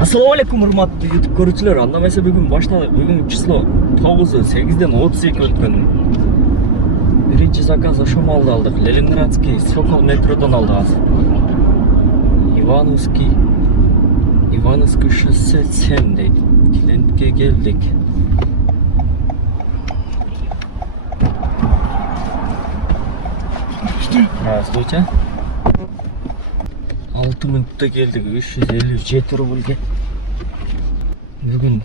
Assalomu alaykum hurmatli YouTube ko'ruvchilar. Anlamasa bugun boshladik. Bugun число 9-8dan 32 o'tgan. Birinchi zakaz o'sha molda oldik. Leningradskiy Sokol metrodan oldik. Ivanovskiy şosсе 7 deydi. Klientga keldik. Здравствуйте. 6 minutda keldik. 357 rublga. Bugün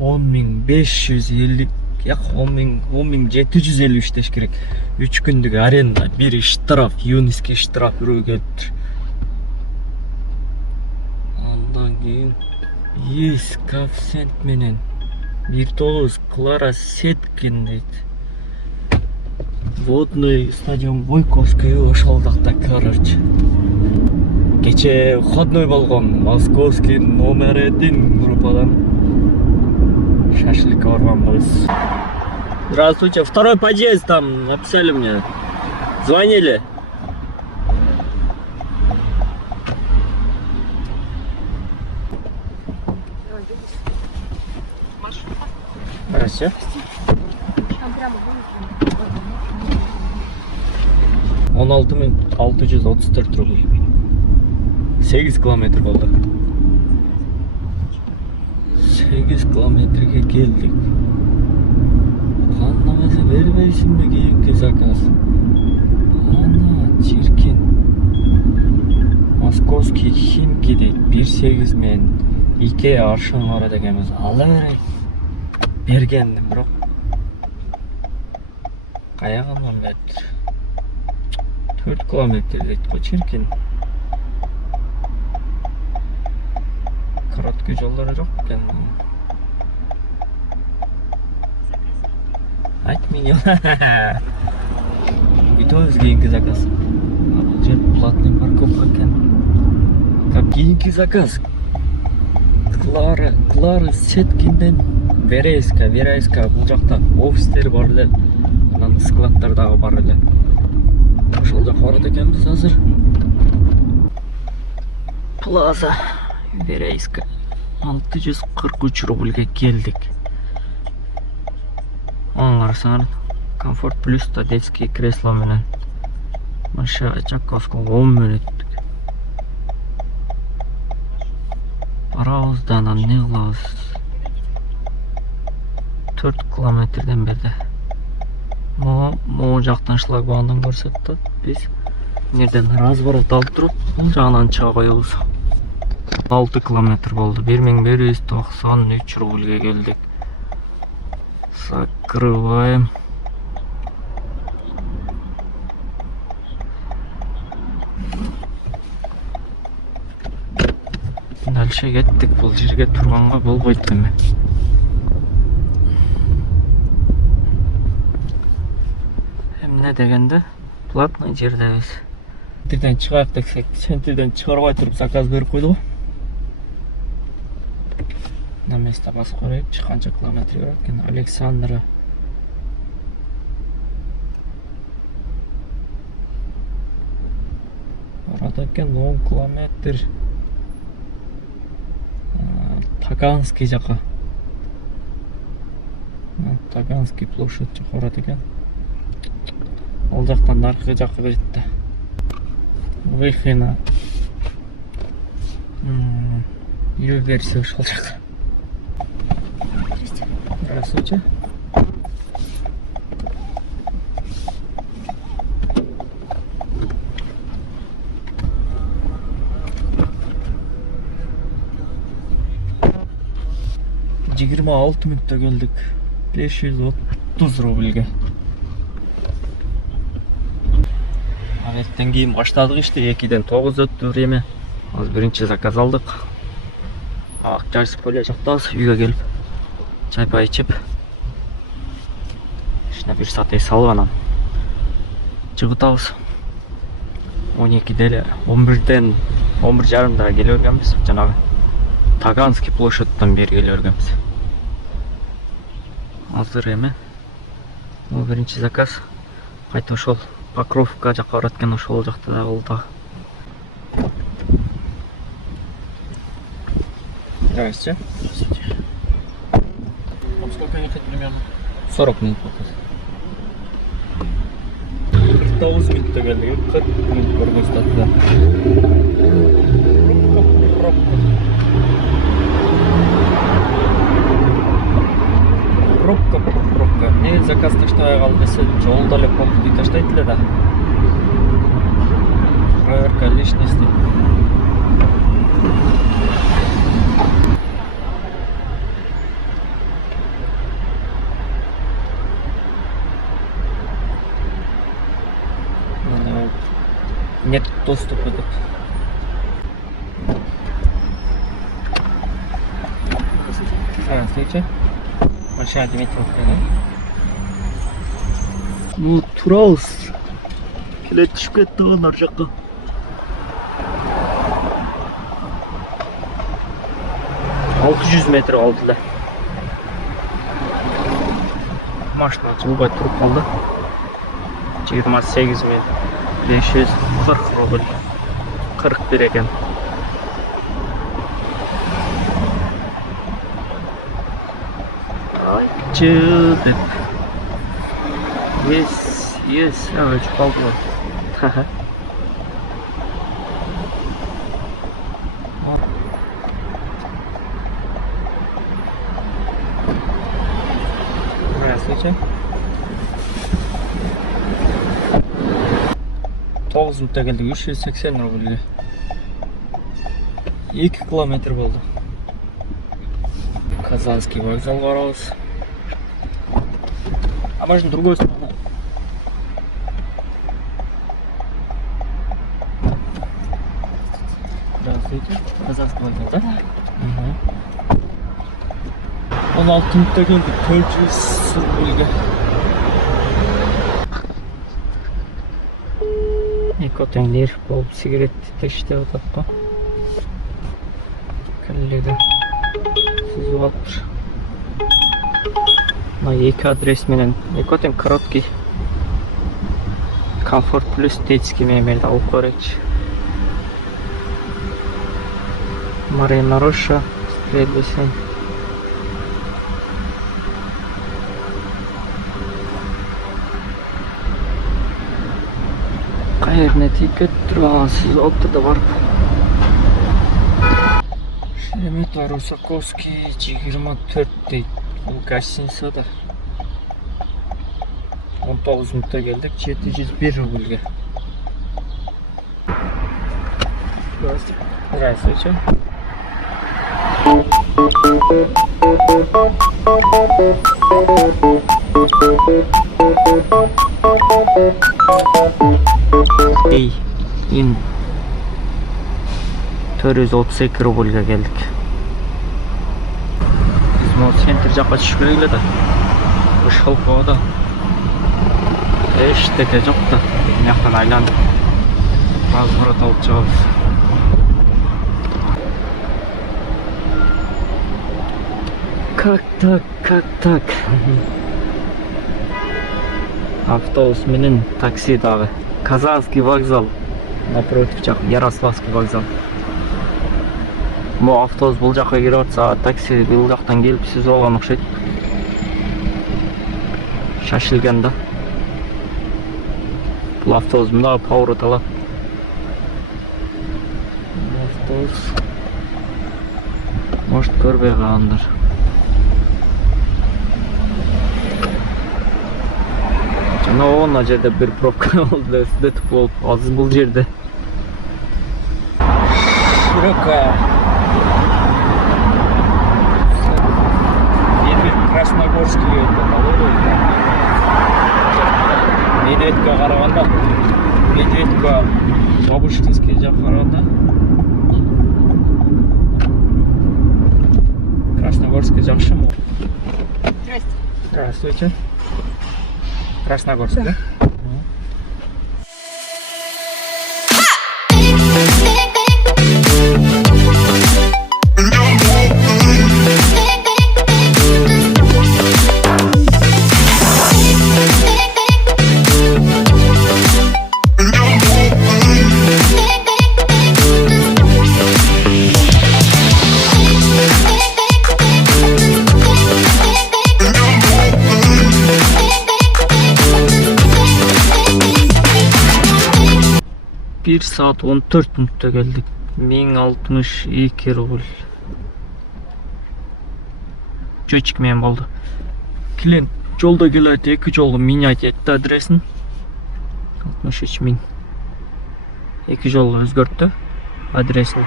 10.550 yo'q 10.753 deyish kerak. 3 kunlik arenda, bir ishtirof, Yuniskiy ishtirof urib Ondan keyin Yes koefficient menen 1.9 Klara Setkin deydi. Водный стадион Бойковская ошолдакта, короче. Кече входной болгон Московский номер 1 группадан шашлик барганбыз. Здравствуйте, второй подъезд там написали мне. Звонили. Здравствуйте. 16.634 rubl. 8 kilometr oldu. 8 kilometrga keldik. Qanday bermaysinmi keyingi zakaz? Ana, chirkin. Moskovskiy Ximki deydi. 1.8 men 2 arshon orada ekanmiz. Alaveray. Bergandim, biroq qayoqqa bormayapti. 4 kilometr deydi, chirkin. Korotkий yo'llari yo'q ekan. Aytmang. Bitta keyingi zakaz. Jet платный парковка ekan. Keyingi zakaz. Klara Setkindan Vereyska bu yoqda ofislar bor edi. Mana skladlardagi bor edi. O'shalda qorada ekanmiz hozir. Plaza Vereyska 643 rublga keldik. Anlarsan Comfort Plus'ta детский кресло bilan Masha Chakovska 10 minut. Paravozdan Niglos 4 kilometrdan berdi. Mo jaqdan shlagbaundan ko'rsatdi. Biz nereden razворот olib turib, bu jaqdan chiqa qo'yamiz. 6 kilometr bo'ldi. 1193 rublga keldik. Закрываем. Дальше ketdik. Бұл жерге turganға болбойт деме. Эмне дегенде? Платный жердебиз. Центрден чыгайык десек, центрден чыгарбай туруп заказ берип койду. На место басып коюп, чыкканча километр керек экен. Александра. Барат экен 10 километр. Таганский жака. Таганский площадь жака барат экен. Ол жактан наркы жакка берет да. Выехали на версию ушел жака. Здравствуйте. Жигирма 6 минутта келдик. 530 рубльге. Ертең кейін баштадық ішті. 2-ден 9 өтті время. Аз бірінші заказ алдық. Акчарс поле жақтағыз. Үйге келіп чай-пай ішіп. Ішіне бір сатей салып анан жығытағыз. 12-де 11-ден 11:30-да келе өргенбіз. Жаңағы Таганский площадьтан бері келе өргенбіз. Азыр эме. Бұл бірінші заказ. Қайта ошол Покровка жаққа барат екен, ошол жақта да болды. Здрасте. Вам сколько ехать примерно? 40 минут показывает. 49 минутта келдик. 40 минут көргөзүп да. Пробка. Не заказ таштабай калды десе, жолдо эле пробканы таштайт эле да. Проверка личности. Нет доступа деп. Здравствуйте. Машина Дмитровка, да? Ну, турабыз. Келе түшүп кетти го ар жакка. метр алды эле. Машина жылбай туруп калды. 28.540 рубль. 41 экен. Ayçı деп. Yes, өчүп калды го. Здравствуйте. 9 минутта келдик, 380 рубльге. 2 километр болду. Казанский вокзал барабыз. А можно другой стороны? Здравствуйте. Казанский вокзал, да? Угу. 16 минутта келдик, 400 рубльге. Никотин болуп сигаретти таштап атат го. Коллега сизип алыптыр. Мына 2 адрес менен никотин короткий. Комфорт плюс детский менен алып беречи. Марина Роша, следующий. Кайерне тикет турасыз оптода барып. Шеремета Русаковский 24 дейт. Бул гостиница да. 19 минутта келдик, 701 рубльге. Здравствуйте. Ин 432 рубльге келдик. Биз могу центр жакка түшүп керек эле да. Ошолкода эчтеке жок да. Мыяктан айланып разворот алып чыгабыз. Как так? Автобус менен такси дагы. Казанский вокзал. Напротив жак, Ярославский вокзал. Мо автобус бул жакка кирип атса, такси бул жактан келип сүзүп алган окшойт. Шашылган да. Бул автобус мына поворот алат. Автобус. Может көрбөй калгандар. Жана жерде бир пробка болду, сдетип болуп, азыр бул жерде. Широка. Красногорский Медведка караганда, Медведка Бабушкинский жакка караганда. Красногорский жакшымы? Здравствуйте. Красногорск, да? 1 saat 14 минутта келдик. 1062 рубль. Чөчик менен болду. Клиент жолдо келет, 2 жолу менять этти адресин. 63 миң. 2 жолу өзгөрттү адресин.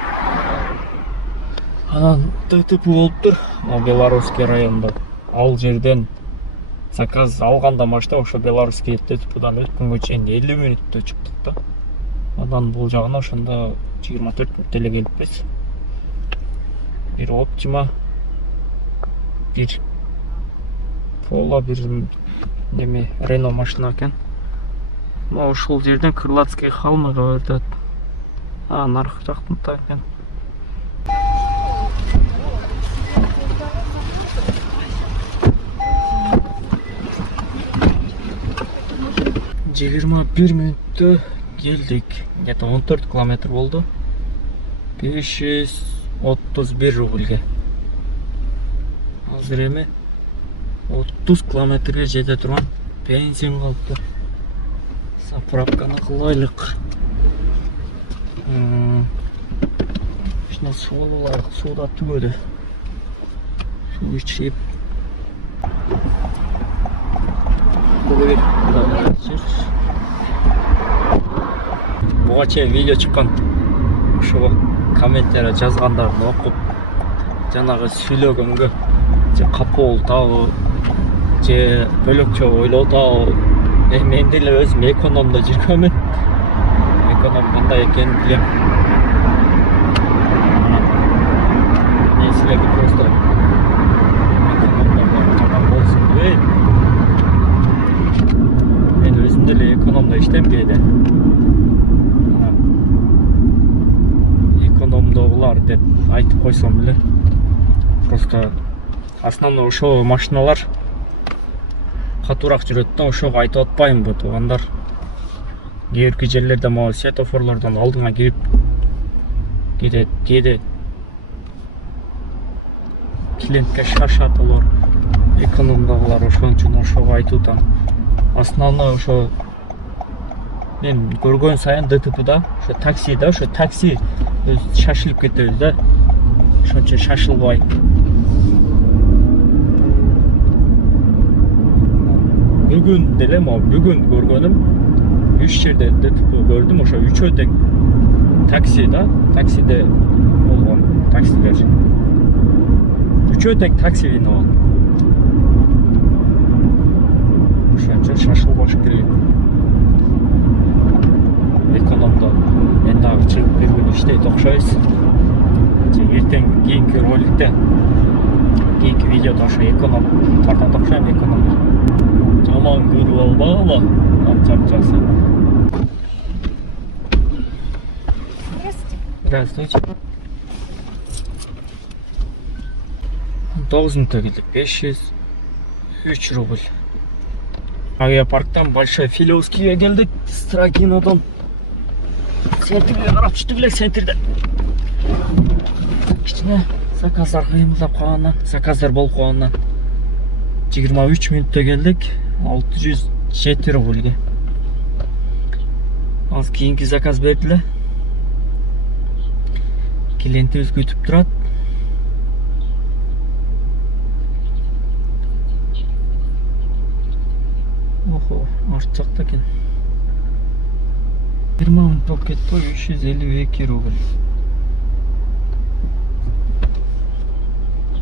Анан ТТП болуптур. Белорусский районда. Ал жерден заказ алганда машина ошо Белорусский ТТПдан өткөнгө чейин 50 мүнөттө чыктык да. Анан бул жагына ошондо 24 мүнөттө эле келиппиз. Бир Optima, бир Polo, бир неме Renault машина экен. Могу ушул жерден Крылатский холмыга өтөт. Наркы жактында экен. Жыйырма бир мүнөттө келдик. Где-то 14 километр болду. 531 рубльге. Азыр эми 30 километрге жете турган бензин калыптыр. Заправканы кылайлык. Ушуна суу алайлык, сууда түгөдү. Суу ичип. Буга чейин видео чыккан. Ошого комменттерди жазгандарын окуп, жанагы сүйлөгөнгө же капа болтабы, же бөлөкчө ойлотабы. Мен деле өзүм экономдо жүргөмүн. Эконом кандай экенин билем. Мен силерге просто экономдо болсун дейт. Мен өзүм деле экономдо иштейм кейде. Экономдогулар деп айтып койсом эле. Просто основной ошо машиналар катуураак жүрөт да, ошого айтып атпаймынбы туугандар. Кээ бир жерлерде могу светофорлордон алдыңа кирип кетет, кээде клиентке шашат алар. Экономдогулар ошон үчүн ошого айтып атам. Основной ошо мен көргөн сайын ДТПда, ошо таксида, ошо такси шашылып кетебиз да. Ошон үчүн шашылбай. Бүгүн деле бүгүн көргөнүм 3 жерде ДТП көрдүм. Ошо 3 тең такси да, таксиде болгон таксилер. 3 тең такси виноват. Ошон үчүн шашылбаш керек. Экономдо мен дагы чыгып бир күн иштейт окшойбуз. Эртең кийинки роликте, кийинки видеодо ошо эконом тартат окшойм, экономдо. Жаман көрүп албагыла, камчакчасы. Здравствуйте. 9 мүнөттө келдик, 503 рубль. Авиапарктан Большой Филевскийге келдик, Строгинодон. Центрге карап түштүк эле, центрде. Кичине заказдар кыймылдап калгандан, заказдар болуп калгандан 23 мүнөттө келдик, 607 рубльге. Азыр кийинки заказ бердиле. Клиентибиз күтүп турат. Охо, арт жакта экен. 20 мүнөт болуп кетти, 352 рубль.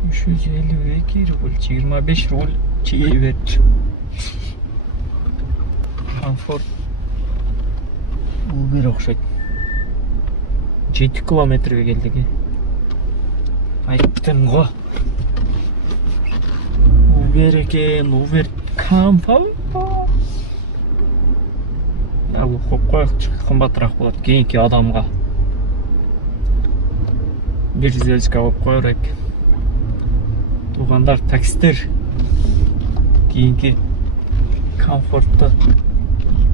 352 рубль, 25 рубль чейи берди. Комфорт. Убер окшойт. 7 километрге келдик. Айттым го. Убер экен, Убер комфорт. Ал коюп коек, кымбатыраак болот кийинки адамга. Бир звездочка коюп коерек. Туугандар, таксистер кийинки комфортто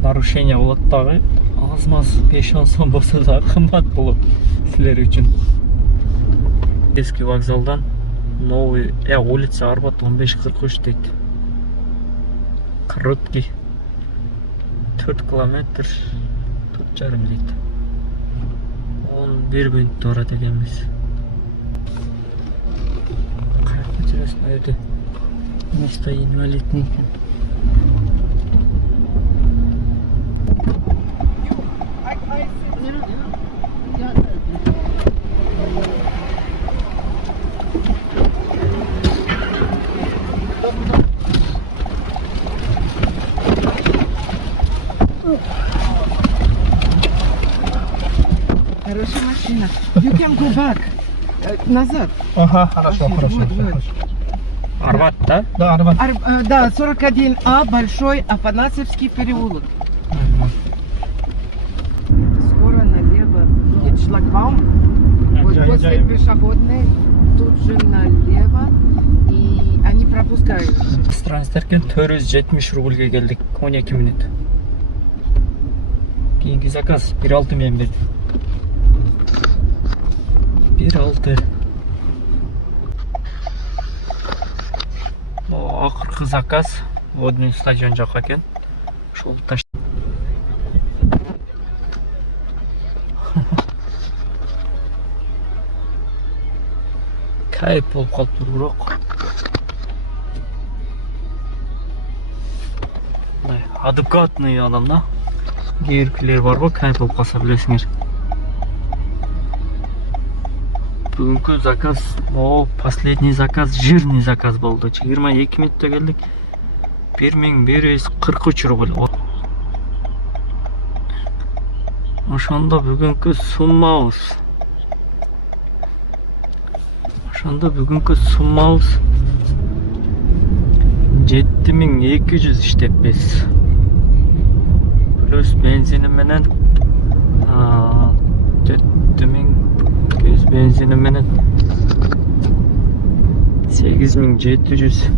нарушение болот дагы. Аз-маз 5-10 сом болсо да кымбат болот силер үчүн. Эски вокзалдан новый улица Арбат 1543 дейт. Короткий 4 километр 4,5 дейт. 1 минутта барат экенбиз. Каяка жүрөсүң ал жерде? Место инвалидный экен. Хорошая машина. You can go back. Назад. Ага, хорошо, хорошо. Арбат, да? Да, Арбат. Да, 41А, Большой Афанасьевский переулок. Скоро налево будет шлагбаум. Вот после пешеходной тут же налево. И они пропускают. Странстаркен 470 рубльге келдик. 12 минут. Кийинки заказ 1.6 мен бердим. 1.6. Акыркы заказ водный стадион жака экен. Ошол таш. Кайып болуп калыптыр бирок. Адекватный адам да. Кээ бар го, кайып болуп калса билесиңер. Бүгүнкү заказ, последний заказ, жирный заказ болду. 22 минутта келдик. 1143 рубль. Ошондо бүгүнкү суммабыз. 7200 иштеппиз. Плюс бензини менен 7200 бензини менен 8700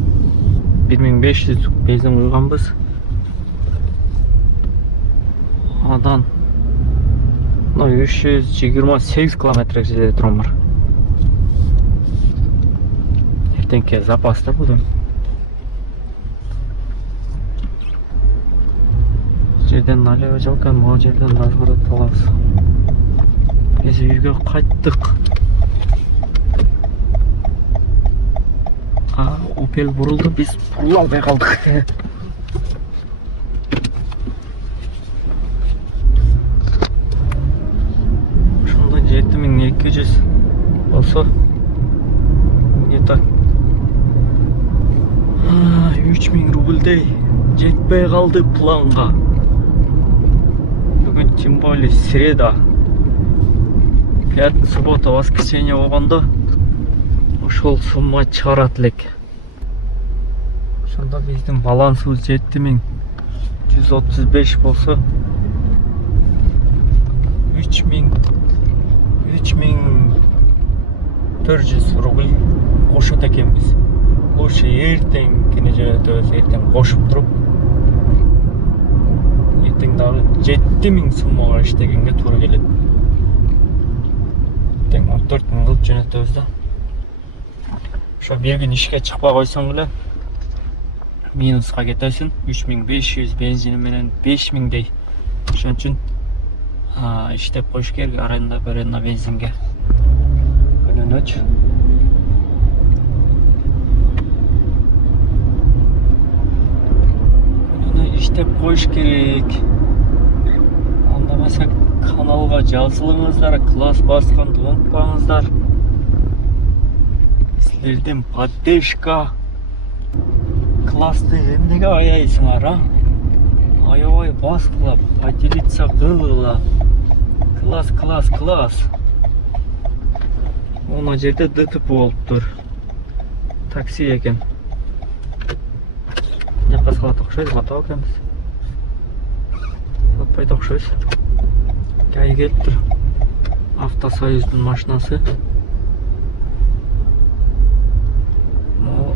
1500 бензин куйганбыз. Адан 328 километр жерде турам бар. Эртеңки запаста будем. Жерден налево жалкан, могу жерден разворот алабыз. Биз үйгө кайттык. Opel бурулду, биз бурула албай калдык. Ошондо 7200 болсо где-то 3000 рубльдей жетпей калды планга. Бүгүн тем более среда. Пятница, суббота, воскресенье болгондо ошол сумма чыгарат элек. Ошондо биздин балансыбыз 7135 болсо 3400 рубль кошот экенбиз. Лучше эртеңкини жөнөтөбүз, эртең кошуп туруп. Эртең дагы 7000 суммага иштегенге туура келет. Эртең 14000 кылып жөнөтөбүз да. Ошо бир күн ишке чыкпай койсоң эле минуска кетесиң. 3500 бензини менен 5000 дей. Ошон үчүн иштеп коюш керек, аренда бензинге. Бөлөнөчү. Иштеп коюш керек. Анда эмесе каналга жазылыңыздар, класс басканды унутпаңыздар. Силердин поддержка классты эмнеге аяйсыңар, аябай баскыла, поделиться кылгыла. Класс. Мына жерде ДТП болуптур. Такси экен. Жакка салат окшойт, батап экенбиз. Батпайт окшойбуз. Кай келиптир. Автосоюздун машинасы.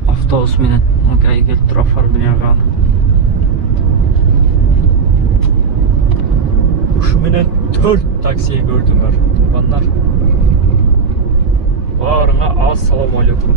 Автобус менен кай келиптир, оформленияга. Ушу менен 4 такси көрдүңөр, туугандар. Баарыңа ассаламу алейкум.